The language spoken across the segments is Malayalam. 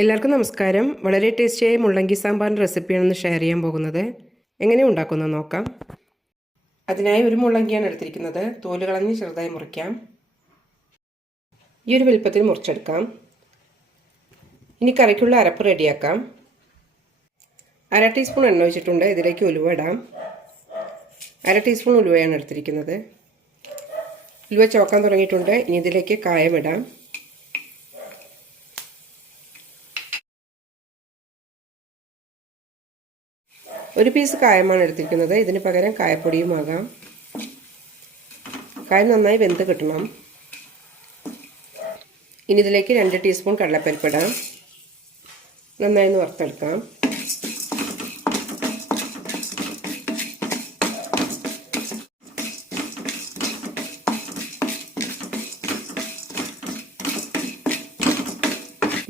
എല്ലാവർക്കും നമസ്കാരം. വളരെ ടേസ്റ്റിയായ മുള്ളങ്കി സാമ്പാറിന്റെ റെസിപ്പിയാണെന്ന് ഷെയർ ചെയ്യാൻ പോകുന്നത്. എങ്ങനെ ഉണ്ടാക്കുന്നത് നോക്കാം. അതിനായി ഒരു മുള്ളങ്കിയാണ് എടുത്തിരിക്കുന്നത്. തോൽ കളഞ്ഞ് ചെറുതായി മുറിക്കാം. ഈ ഒരു വലുപ്പത്തിൽ മുറിച്ചെടുക്കാം. ഇനി കറിക്കുള്ള അരപ്പ് റെഡിയാക്കാം. അര ടീസ്പൂൺ എണ്ണ ഒഴിച്ചിട്ടുണ്ട്. ഇതിലേക്ക് ഉലുവ ഇടാം. അര ടീസ്പൂൺ ഉലുവയാണ് എടുത്തിരിക്കുന്നത്. ഉലുവ ചോക്കാൻ തുടങ്ങിയിട്ടുണ്ട്. ഇനി ഇതിലേക്ക് കായം ഇടാം. ഒരു പീസ് കായമാണ് എടുത്തിരിക്കുന്നത്. ഇതിന് പകരം കായപ്പൊടിയുമാകാം കായം നന്നായി വെന്ത് കിട്ടണം. ഇനി ഇതിലേക്ക് രണ്ട് ടീസ്പൂൺ കടലപ്പരിപ്പ് ഇടാം. നന്നായി ഒന്ന് വറുത്തെടുക്കാം.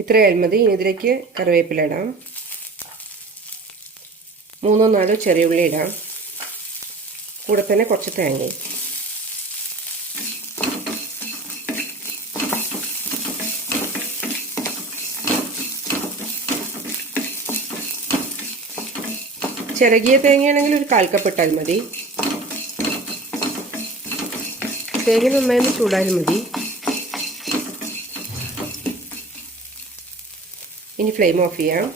ഇത്രയായാൽ മതി. ഇനി ഇതിലേക്ക് കറിവേപ്പില ഇടാം. മൂന്നോ നാലോ ചെറിയ ഉള്ളി ഇടാം. കൂടെ തന്നെ കുറച്ച് തേങ്ങ ചിറകിയ തേങ്ങയാണെങ്കിൽ ഒരു കാൽക്കപ്പെട്ടാൽ മതി. തേങ്ങ നന്നായി ചൂടാലും മതി. ഇനി ഫ്ലെയിം ഓഫ് ചെയ്യാം.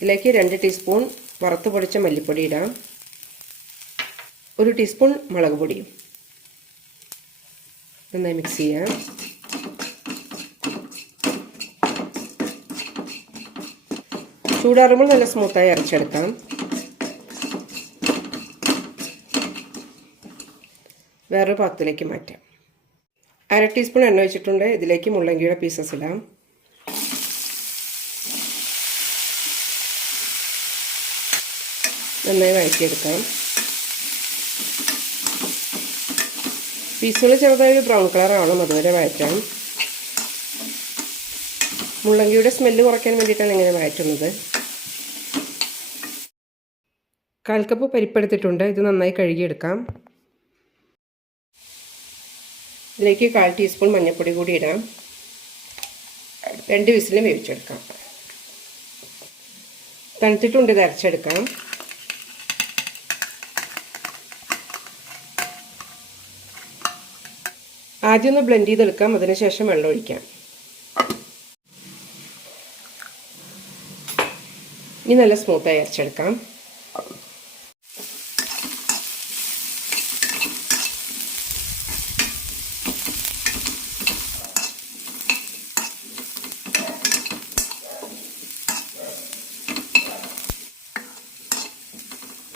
ഇതിലേക്ക് രണ്ട് ടീസ്പൂൺ വറുത്ത് പൊടിച്ച മല്ലിപ്പൊടി ഇടാം. ഒരു ടീസ്പൂൺ മുളക് പൊടിയും നന്നായി മിക്സ് ചെയ്യാം. ചൂടാറുമ്പോൾ നല്ല സ്മൂത്തായി അരച്ചെടുക്കാം. വേറൊരു പാത്രത്തിലേക്ക് മാറ്റാം. അര ടീസ്പൂൺ എണ്ണ വെച്ചിട്ടുണ്ട്. ഇതിലേക്ക് മുള്ളങ്കിയുടെ പീസസ് ഇടാം. നന്നായി വഴറ്റിയെടുക്കാം. പീസുകൾ ചെറുതായൊരു ബ്രൗൺ കളർ ആവണം അതുവരെ വഴറ്റാം. മുള്ളങ്കിയുടെ സ്മെല്ല് കുറയ്ക്കാൻ വേണ്ടിയിട്ടാണ് ഇങ്ങനെ വഴറ്റുന്നത്. കാൽക്കപ്പ് കപ്പ് പരിപ്പെടുത്തിട്ടുണ്ട് ഇത് നന്നായി കഴുകിയെടുക്കാം. ഇതിലേക്ക് കാൽ ടീസ്പൂൺ മഞ്ഞൾപ്പൊടി കൂടി ഇടാം. രണ്ട് വിസിലും വേവിച്ചെടുക്കാം. തണുത്തിട്ടുണ്ട് ഇത് അരച്ചെടുക്കാം. ആദ്യം ഒന്ന് ബ്ലെൻഡ് ചെയ്തെടുക്കാം. അതിനുശേഷം വെള്ളം ഒഴിക്കാം. ഇനി നല്ല സ്മൂത്തായി അരച്ചെടുക്കാം.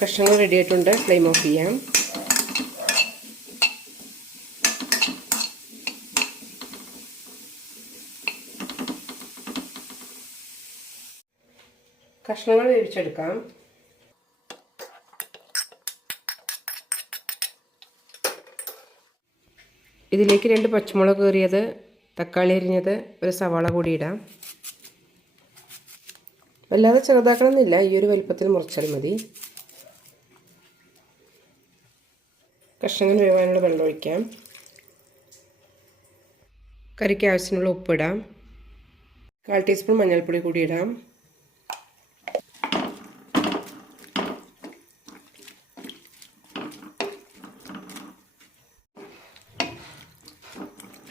കഷ്ണങ്ങൾ റെഡി ആയിട്ടുണ്ട്. ഫ്ലെയിം ഓഫ് ചെയ്യാം. കഷ്ണങ്ങൾ വേവിച്ചെടുക്കാം. ഇതിലേക്ക് രണ്ട് പച്ചമുളക് കയറിയത് തക്കാളി അരിഞ്ഞത് ഒരു സവാള കൂടി ഇടാം. വല്ലാതെ ചെറുതാക്കണമെന്നില്ല ഈ ഒരു വലുപ്പത്തിൽ മുറിച്ചാൽ മതി. കഷ്ണങ്ങൾ വേവാനുള്ള വെള്ളം ഒഴിക്കാം. കറിക്ക് ആവശ്യത്തിനുള്ള ഉപ്പിടാം കാൽ ടീസ്പൂൺ മഞ്ഞൾപ്പൊടി കൂടി ഇടാം.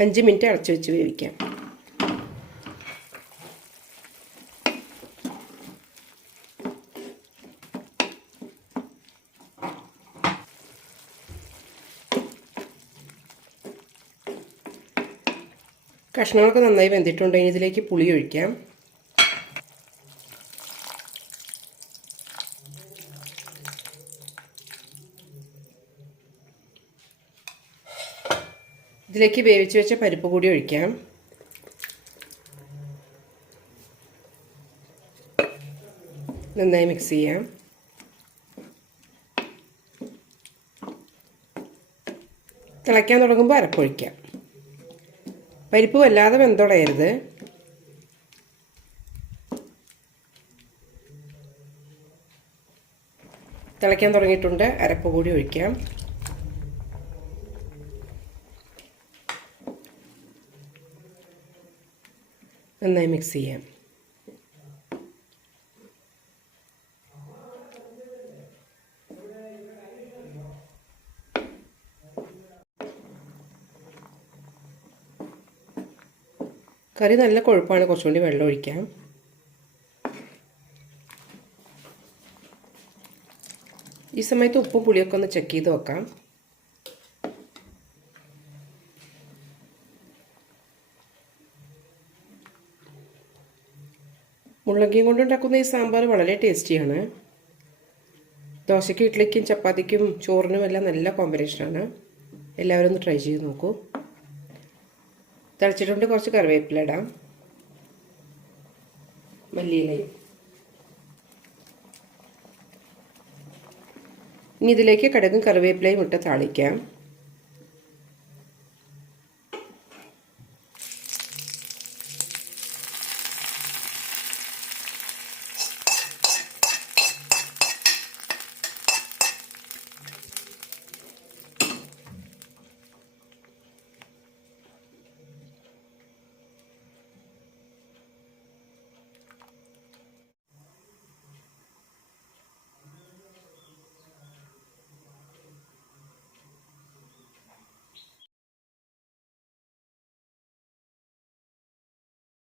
അഞ്ച് മിനിറ്റ് അടച്ചു വെച്ച് വേവിക്കാം. കഷ്ണങ്ങളൊക്കെ നന്നായി വെന്തിട്ടുണ്ട്. ഇനി ഇതിലേക്ക് പുളി ഒഴിക്കാം. ഇതിലേക്ക് വേവിച്ച് വെച്ച പരിപ്പ് കൂടി ഒഴിക്കാം. നന്നായി മിക്സ് ചെയ്യാം. തിളയ്ക്കാൻ തുടങ്ങുമ്പോൾ അരപ്പൊഴിക്കാം. പരിപ്പ് വല്ലാതെ വെന്തുടയരുത് തിളയ്ക്കാൻ തുടങ്ങിയിട്ടുണ്ട്. അരപ്പ് കൂടി ഒഴിക്കാം. നന്നായി മിക്സ് ചെയ്യാം. കറി നല്ല കൊഴുപ്പാണ്. കുറച്ചുകൂടി വെള്ളം ഒഴിക്കാം. ഈ സമയത്ത് ഉപ്പും പുളിയൊക്കെ ഒന്ന് ചെക്ക് ചെയ്ത് നോക്കാം മുള്ളങ്കിയും കൊണ്ടുണ്ടാക്കുന്ന ഈ സാമ്പാർ വളരെ ടേസ്റ്റിയാണ്. ദോശയ്ക്കും ഇഡ്ഡലിക്കും ചപ്പാത്തിക്കും ചോറിനും എല്ലാം നല്ല കോമ്പിനേഷനാണ് എല്ലാവരും ഒന്ന് ട്രൈ ചെയ്ത് നോക്കൂ. തിളച്ചിട്ടുണ്ട് കുറച്ച് കറിവേപ്പില ഇടാം. മല്ലിയിലയും. ഇനി ഇതിലേക്ക് കടുകും കറിവേപ്പിലയും ഇട്ട് താളിക്കാം.